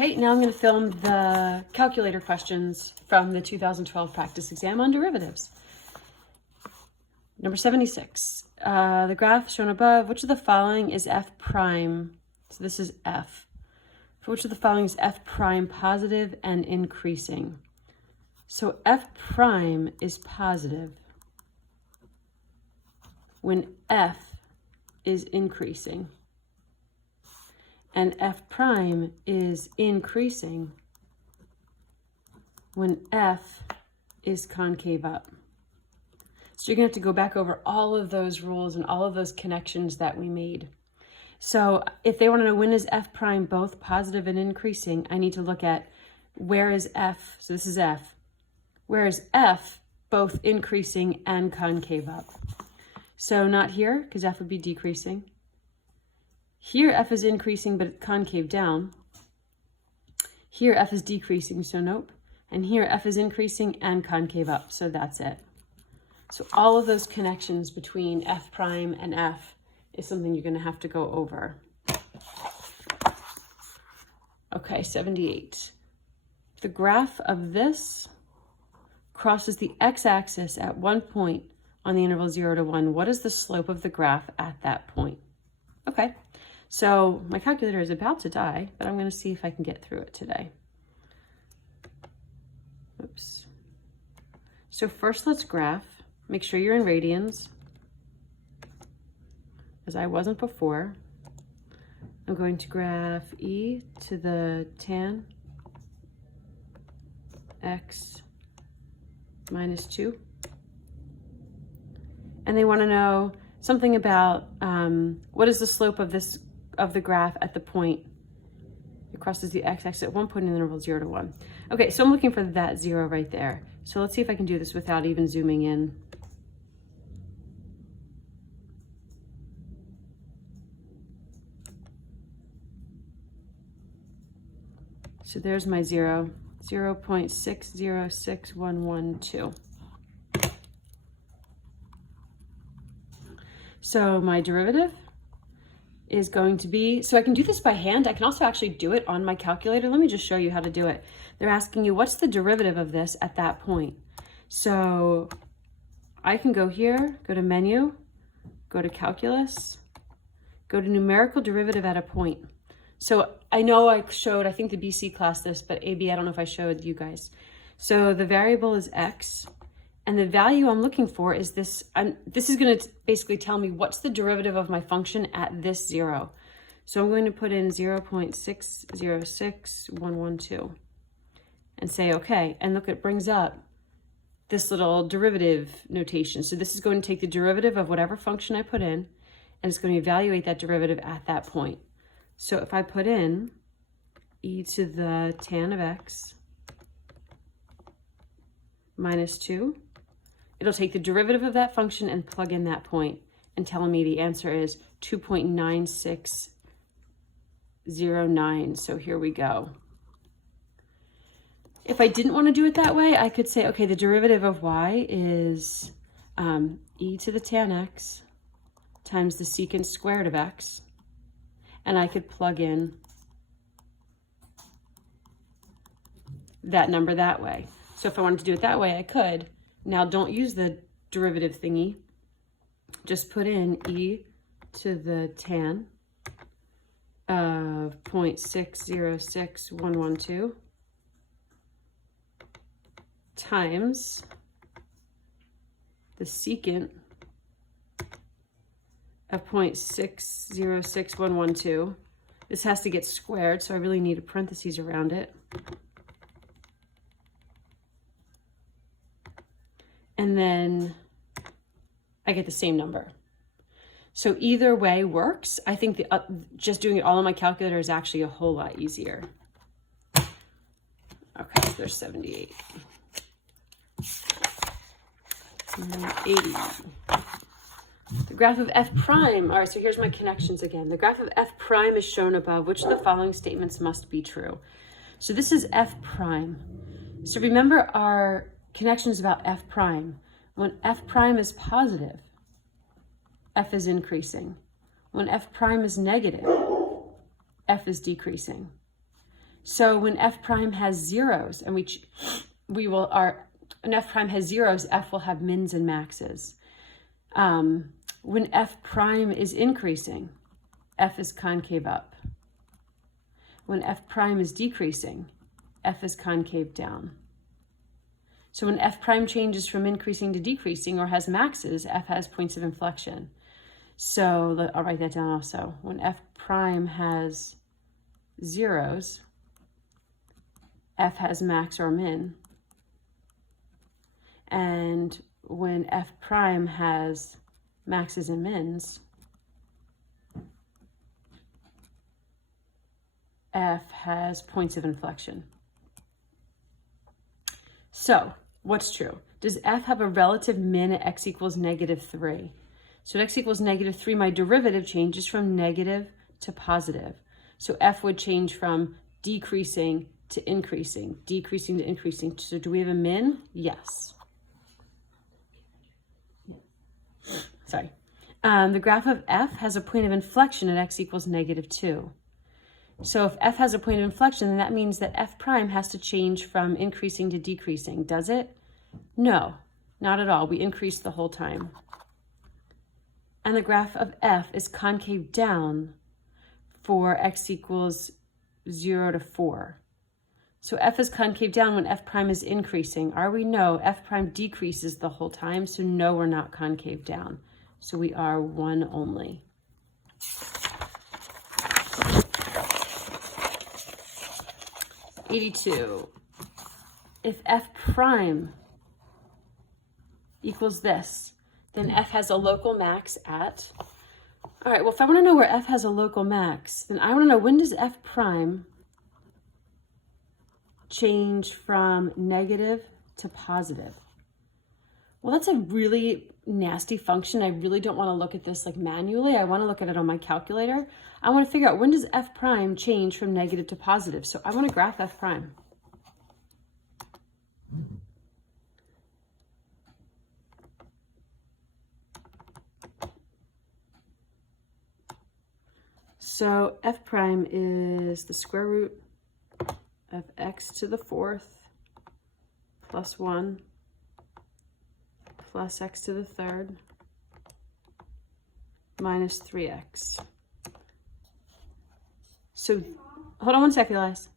Okay, now I'm going to film the calculator questions from the 2012 practice exam on derivatives. Number 76, the graph shown above, which of the following is f prime? So this is f. For which of the following is f prime positive and increasing? So f prime is positive when f is increasing, and f prime is increasing when f is concave up. So you're gonna have to go back over all of those rules and all of those connections that we made. So if they want to know when is f prime both positive and increasing, I need to look at where is f, so this is f, where is f both increasing and concave up? So not here, because f would be decreasing. Here f is increasing, but it's concave down. Here f is decreasing, so nope. And here f is increasing and concave up, so that's it. So all of those connections between f prime and f is something you're going to have to go over. Okay, 78. The graph of this crosses the x-axis at one point on the interval 0 to 1. What is the slope of the graph at that point? Okay, so my calculator is about to die, but I'm going to see if I can get through it today. Oops. So first let's graph. Make sure you're in radians, as I wasn't before. I'm going to graph e to the tan x minus 2. And they want to know something about what is the slope of the graph at the point it crosses the x-axis at one point in the interval 0 to 1. Okay, so I'm looking for that 0 right there. So let's see if I can do this without even zooming in. So there's my 0, 0.606112. So my derivative is going to be, so I can do this by hand. I can also actually do it on my calculator. Let me just show you how to do it. They're asking you, what's the derivative of this at that point? So I can go here, go to menu, go to calculus, go to numerical derivative at a point. So I know I showed, I think the BC class this, but AB, I don't know if I showed you guys. So the variable is x, and the value I'm looking for is this. This is going to basically tell me what's the derivative of my function at this 0. So I'm going to put in 0.606112 and say, okay, and look, it brings up this little derivative notation. So this is going to take the derivative of whatever function I put in, and it's going to evaluate that derivative at that point. So if I put in e to the tan of x minus 2, it'll take the derivative of that function and plug in that point and tell me the answer is 2.9609. So here we go. If I didn't want to do it that way, I could say, okay, the derivative of y is e to the tan x times the secant squared of x. And I could plug in that number that way. So if I wanted to do it that way, I could. Now don't use the derivative thingy. Just put in e to the tan of 0.606112 times the secant of 0.606112. This has to get squared, so I really need a parentheses around it. And then I get the same number. So either way works. I think just doing it all on my calculator is actually a whole lot easier. Okay, there's 78. 80. The graph of f prime, all right, so here's my connections again. The graph of f prime is shown above. Which of the following statements must be true? So this is f prime. So remember our connections about f prime. When f prime is positive, f is increasing. When f prime is negative, f is decreasing. So when f prime has zeros, and when f prime has zeros, f will have mins and maxes. When f prime is increasing, f is concave up. When f prime is decreasing, f is concave down. So when f prime changes from increasing to decreasing or has maxes, f has points of inflection. So I'll write that down also. When f prime has zeros, f has max or min. And when f prime has maxes and mins, f has points of inflection. So what's true? Does f have a relative min at x equals -3? So at x equals -3, my derivative changes from negative to positive. So f would change from decreasing to increasing, decreasing to increasing. So do we have a min? Yes. Sorry. The graph of f has a point of inflection at x equals -2. So if f has a point of inflection, then that means that f prime has to change from increasing to decreasing. Does it? No, not at all. We increase the whole time. And the graph of f is concave down for x equals 0 to 4. So f is concave down when f prime is increasing. Are we? No, f prime decreases the whole time. So no, we're not concave down. So we are 1 only. '82. If f prime equals this, then f has a local max at... All right, well, if I want to know where f has a local max, then I want to know, when does f prime change from negative to positive? Well, that's a really nasty function. I really don't want to look at this like manually. I want to look at it on my calculator. I want to figure out, when does f prime change from negative to positive? So I want to graph f prime. So f prime is the square root of x to the 4th plus 1 plus x to the 3rd minus 3x. So hold on one second, guys.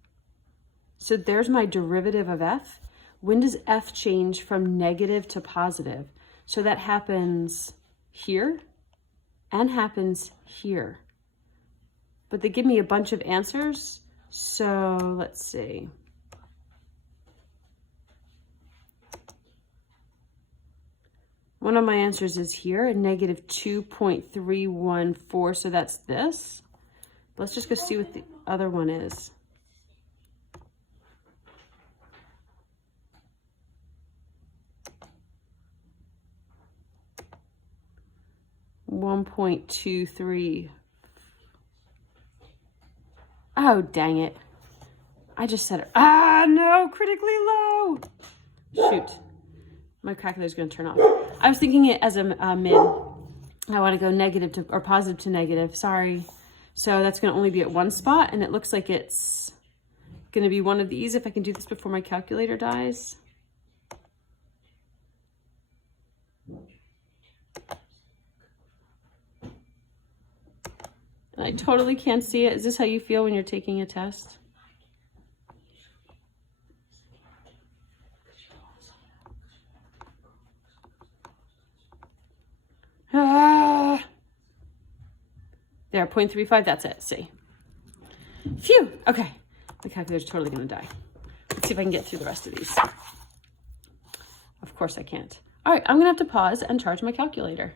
So there's my derivative of f. When does f change from negative to positive? So that happens here and happens here. But they give me a bunch of answers. So let's see. One of my answers is here, a negative 2.314. So that's this. Let's just go see what the other one is. $1.23. Oh, dang it. I just said it. Ah, no, critically low. Shoot. My calculator's going to turn off. I was thinking it as a min. I want to go negative to, or positive to negative. Sorry. So that's going to only be at one spot, and it looks like it's going to be one of these if I can do this before my calculator dies. I totally can't see it. Is this how you feel when you're taking a test? Ah. There, 0.35, that's it, see. Phew, okay. The calculator's totally gonna die. Let's see if I can get through the rest of these. Of course I can't. All right, I'm gonna have to pause and charge my calculator.